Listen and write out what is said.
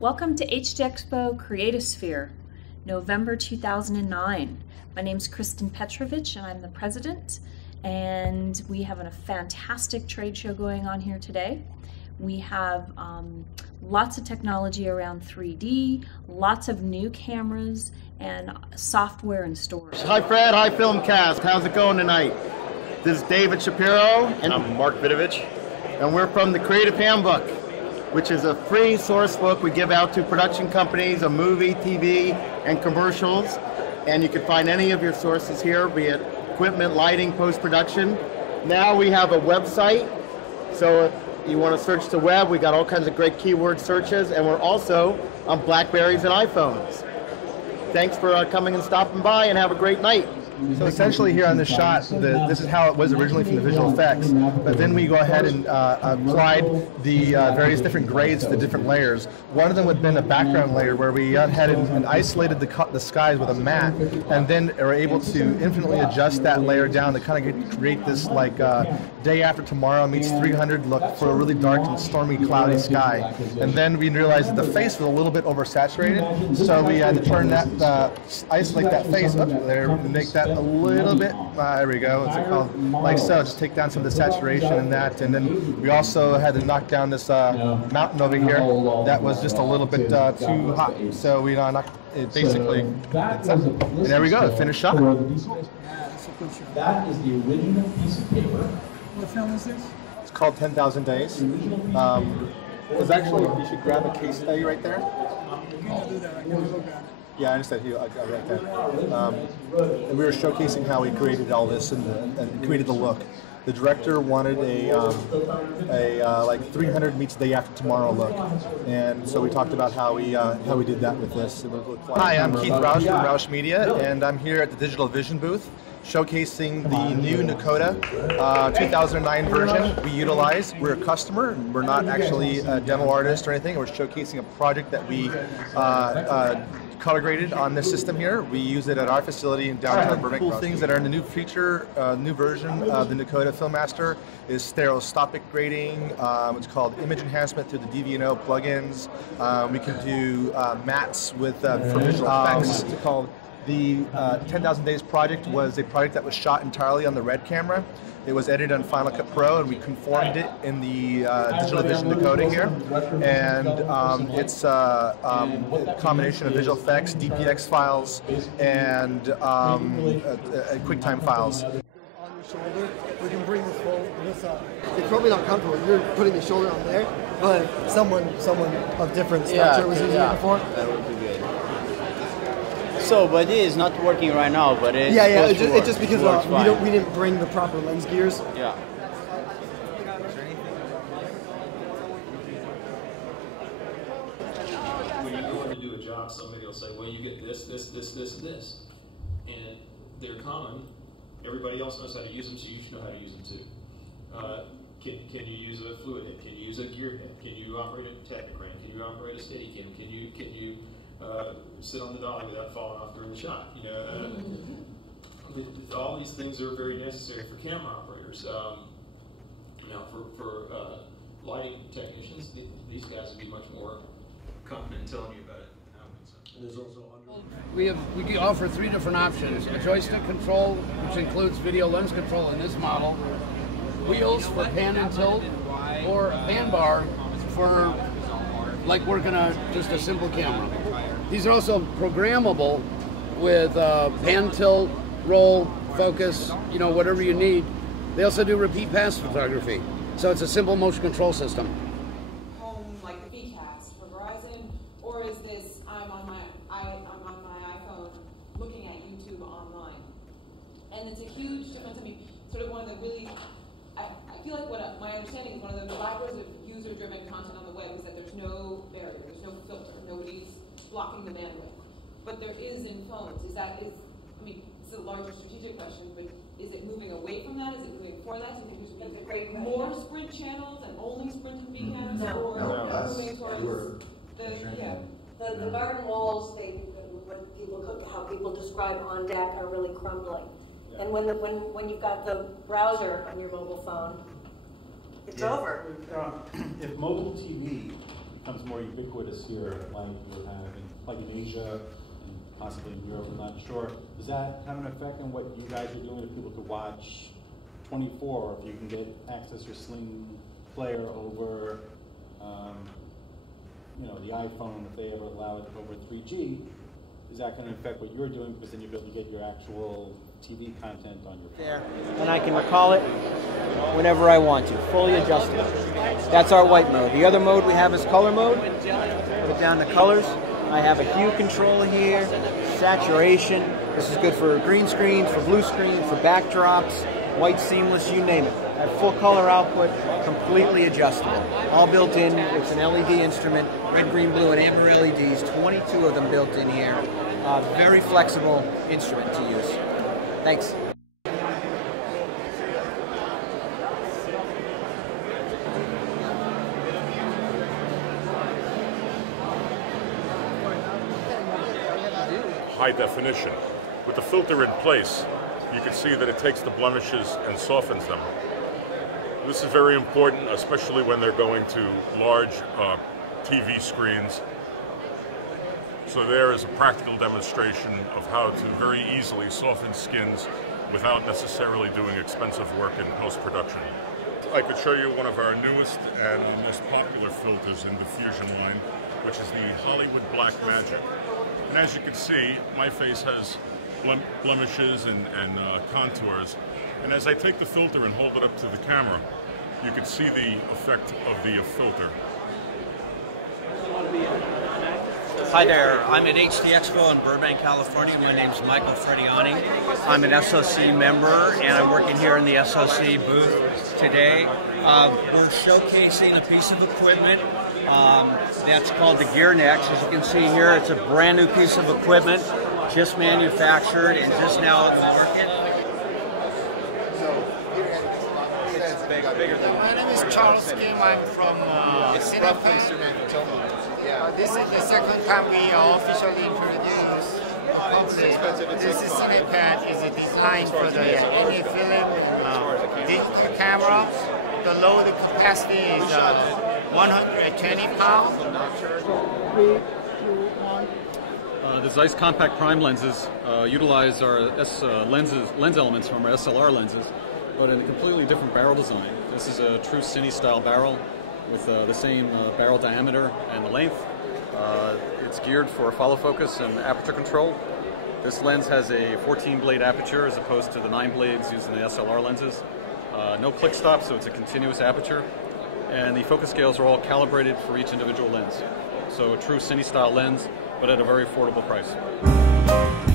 Welcome to HD Expo Creatosphere, November 2009. My name is Kristen Petrovich and I'm the president, and we have a fantastic trade show going on here today. We have lots of technology around 3D, lots of new cameras, and software and storage. Hi Fred, hi Filmcast. How's it going tonight? This is David Shapiro, and I'm Mark Vidovich. And we're from the Creative Handbook, which is a free source book we give out to production companies of movie, TV, and commercials. And you can find any of your sources here, be it equipment, lighting, post-production. Now we have a website, so if you want to search the web, we got all kinds of great keyword searches, and we're also on Blackberries and iPhones. Thanks for coming and stopping by, and have a great night. So essentially here on this shot, this is how it was originally from the visual effects, but then we go ahead and applied the various different grades to the different layers. One of them would have been a background layer where we went ahead and isolated the skies with a matte, and then are able to infinitely adjust that layer down to kind of create this like day after tomorrow meets 300 look for a really dark and stormy cloudy sky. And then we realized that the face was a little bit oversaturated, so we had to turn that, isolate that face up there and make that a little bit, there we go, what's it called, like so, just take down some of the saturation in that. And then we also had to knock down this mountain over here that was just a little bit too hot, so we knocked it basically, and there we go, finished shot. That is the original piece of paper. What film is this? It's called 10,000 Days. It's actually, you should grab a case study right there. You can't do that right now. Look at it. Yeah, I understand. Right there. And we were showcasing how we created all this and created the look. The director wanted a like 300 meets Day After Tomorrow look, and so we talked about how we did that with this. Hi, I'm Keith Roush from Roush Media, and I'm here at the Digital Vision booth, showcasing the new Nakoda 2009 version we utilize. We're a customer, we're not actually a demo artist or anything. We're showcasing a project that we color graded on this system here. We use it at our facility in downtown Burbank. Cool things that are in the new feature, new version of the Nakoda Filmmaster is stereoscopic grading. It's called image enhancement through the DVNO plugins. We can do mattes with for visual effects. It's called the 10,000 Days project was a project that was shot entirely on the Red camera. It was edited on Final Cut Pro, and we conformed it in the Digital Vision Nakoda here. And it's a combination of visual effects, DPX files, and QuickTime files. On your shoulder, we can bring this up. It's probably not comfortable. You're putting the shoulder on there, but someone of different stature was using it before. That would be good. So, but it is not working right now, but it's it's just because we didn't bring the proper lens gears. Yeah. When you go in to do a job, somebody will say, well, you get this, and they're common. Everybody else knows how to use them, so you should know how to use them too. Can you use a fluid head? Can you use a gear head? Can you operate a Technicran? Can you operate a Steadicam? Can you sit on the dolly without falling off during the shot? You know, all these things are very necessary for camera operators. Now, for lighting technicians, these guys would be much more confident in telling you about it. There's also we offer three different options: a joystick control, which includes video lens control in this model, wheels for pan and tilt, or a pan bar for like working on just a simple camera. These are also programmable with pan, tilt, roll, focus, you know, whatever you need. They also do repeat pass photography, so it's a simple motion control system. Home like the VCast for Verizon, or is this I'm on my iPhone looking at YouTube online? And it's a huge difference. I mean, sort of one of the really, I feel like what my understanding is one of the drivers of user-driven content on the web is that there's no barrier, there's no filter, nobody's blocking the bandwidth. But there is in phones. I mean, it's a larger strategic question, but is it moving away from that? Is it moving for that? Do you think we should make more Sprint channels and only Sprint and VCast? No. Or moving towards the garden walls, how people describe on deck are really crumbling. Yeah. And when you've got the browser on your mobile phone, it's over. If mobile TV becomes more ubiquitous here, like you have like in Asia and possibly in Europe, I'm not sure. Does that have an effect on what you guys are doing if people could watch 24, or if you can get access your Sling player over the iPhone, if they ever allow it over 3G, is that going to affect what you're doing, because then you'll be able to get your actual TV content on your phone? Yeah, and I can recall it whenever I want to, fully adjustable. That's our white mode. The other mode we have is color mode. Put it down to colors. I have a hue control here, saturation. This is good for green screens, for blue screens, for backdrops, white seamless, you name it. I have full color output, completely adjustable. All built in. It's an LED instrument, red, green, blue, and amber LEDs, 22 of them built in here. Very flexible instrument to use. Thanks. High definition. With the filter in place, you can see that it takes the blemishes and softens them. This is very important, especially when they're going to large TV screens. So there is a practical demonstration of how to very easily soften skins without necessarily doing expensive work in post-production. I could show you one of our newest and most popular filters in the Fusion line, which is the Hollywood Black Magic. And as you can see, my face has blemishes and contours. And as I take the filter and hold it up to the camera, you can see the effect of the filter. Hi there, I'm at HD Expo in Burbank, California. My name's Michael Frediani. I'm an SOC member and I'm working here in the SOC booth today. We're showcasing a piece of equipment that's called the GearNex. As you can see here, it's a brand new piece of equipment, just manufactured and just now at the market. My name is Charles Kim. I'm from Cinepan. This is the second time we officially introduced this is Cinepan. Is designed for the any film digital camera. The load capacity is 120 pounds. The Zeiss Compact Prime lenses utilize our lens elements from our SLR lenses, but in a completely different barrel design. This is a true Cine style barrel with the same barrel diameter and the length. It's geared for follow focus and aperture control. This lens has a 14 blade aperture as opposed to the 9 blades used in the SLR lenses. No click stop, so it's a continuous aperture. And the focus scales are all calibrated for each individual lens. So a true Cine style lens, but at a very affordable price.